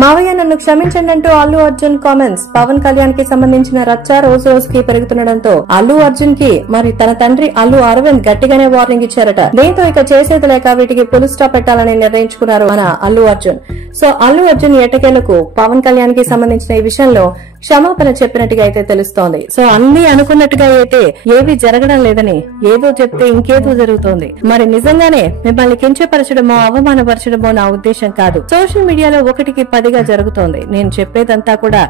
మావయ్య నన్ను క్షమించండి అంటూ అల్లు అర్జున్ కామెంట్స్. పవన్ కళ్యాణ్ కి సంబంధించిన రచ్చ రోజు రోజుకి పెరుగుతుండటంతో అల్లు అర్జున్ కి మరి తన తండ్రి అల్లు అరవింద్ గట్టిగానే వార్నింగ్ ఇచ్చారట. దీంతో ఇక చేసేది లేక వీటికి పులి స్టాప్ పెట్టాలని నిర్ణయించుకున్నారు మన అల్లు అర్జున్. సో అల్లు అర్జున్ ఎట్టకేలకు పవన్ కళ్యాణ్ కి సంబంధించిన ఈ విషయంలో క్షమాపణ చెప్పినట్టుగా అయితే తెలుస్తోంది. సో అన్ని అనుకున్నట్టుగా అయితే ఏవి జరగడం లేదని, ఏదో చెప్తే ఇంకేదో జరుగుతోంది. మరి నిజంగానే మిమ్మల్ని కించపరచడమో అవమానపరచడమో నా ఉద్దేశం కాదు. సోషల్ మీడియాలో 1కి 10గా జరుగుతోంది. నేను చెప్పేదంతా కూడా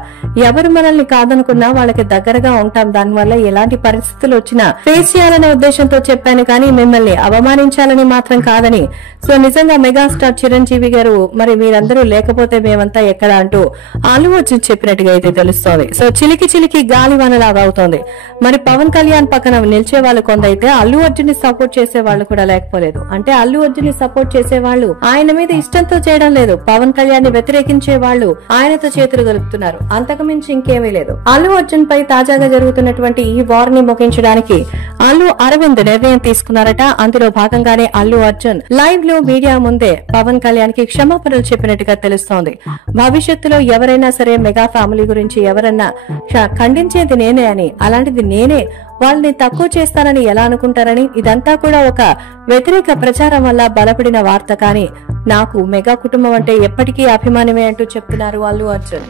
ఎవరు మనల్ని కాదనుకున్నా వాళ్ళకి దగ్గరగా ఉంటాం. దానివల్ల ఎలాంటి పరిస్థితులు వచ్చినా ఫేస్ చేయాలనే ఉద్దేశంతో చెప్పాను కానీ మిమ్మల్ని అవమానించాలని మాత్రం కాదని. సో నిజంగా మెగాస్టార్ చిరంజీవి గారు మరి మీరందరూ లేకపోతే మేమంతా ఎక్కడ అంటూ అల్లు అర్జున్ చెప్పినట్టుగా అయితే తెలుస్తుంది. సో చిలికి చిలికి గాలివానలాగా అవుతోంది. మరి పవన్ కళ్యాణ్ పక్కన నిలిచే వాళ్ళు కొందైతే అల్లు అర్జున్ ని సపోర్ట్ చేసే వాళ్ళు కూడా లేకపోలేదు. అంటే అల్లు అర్జున్ ని సపోర్ట్ చేసే వాళ్ళు ఆయన మీద ఇష్టంతో చేయడం లేదు, పవన్ కళ్యాణ్ ని వ్యతిరేకించే వాళ్ళు ఆయనతో చేతులు గలుపుతున్నారు. అంతకు మించి ఇంకేమీ లేదు. అల్లు అర్జున్ పై తాజాగా జరుగుతున్నటువంటి ఈ వార్ ని ముగించడానికి అల్లు అరవింద్ నిర్ణయం తీసుకున్నారట. అందులో భాగంగానే అల్లు అర్జున్ లైవ్ లో మీడియా ముందే పవన్ కళ్యాణ్ కి క్షమాపణలు చెప్పినట్టుగా తెలుస్తోంది. భవిష్యత్తులో ఎవరైనా సరే మెగా ఫ్యామిలీ గురించి ఎవరన్నా ఖండించేది నేనే అని, అలాంటిది నేనే వాళ్ళని తక్కువ చేస్తానని ఎలా అనుకుంటారని, ఇదంతా కూడా ఒక వ్యతిరేక ప్రచారం వల్ల బలపడిన వార్త. కానీ నాకు మెగా కుటుంబం అంటే ఎప్పటికీ అభిమానమే అంటూ చెప్తున్నారు అల్లు అర్జున్.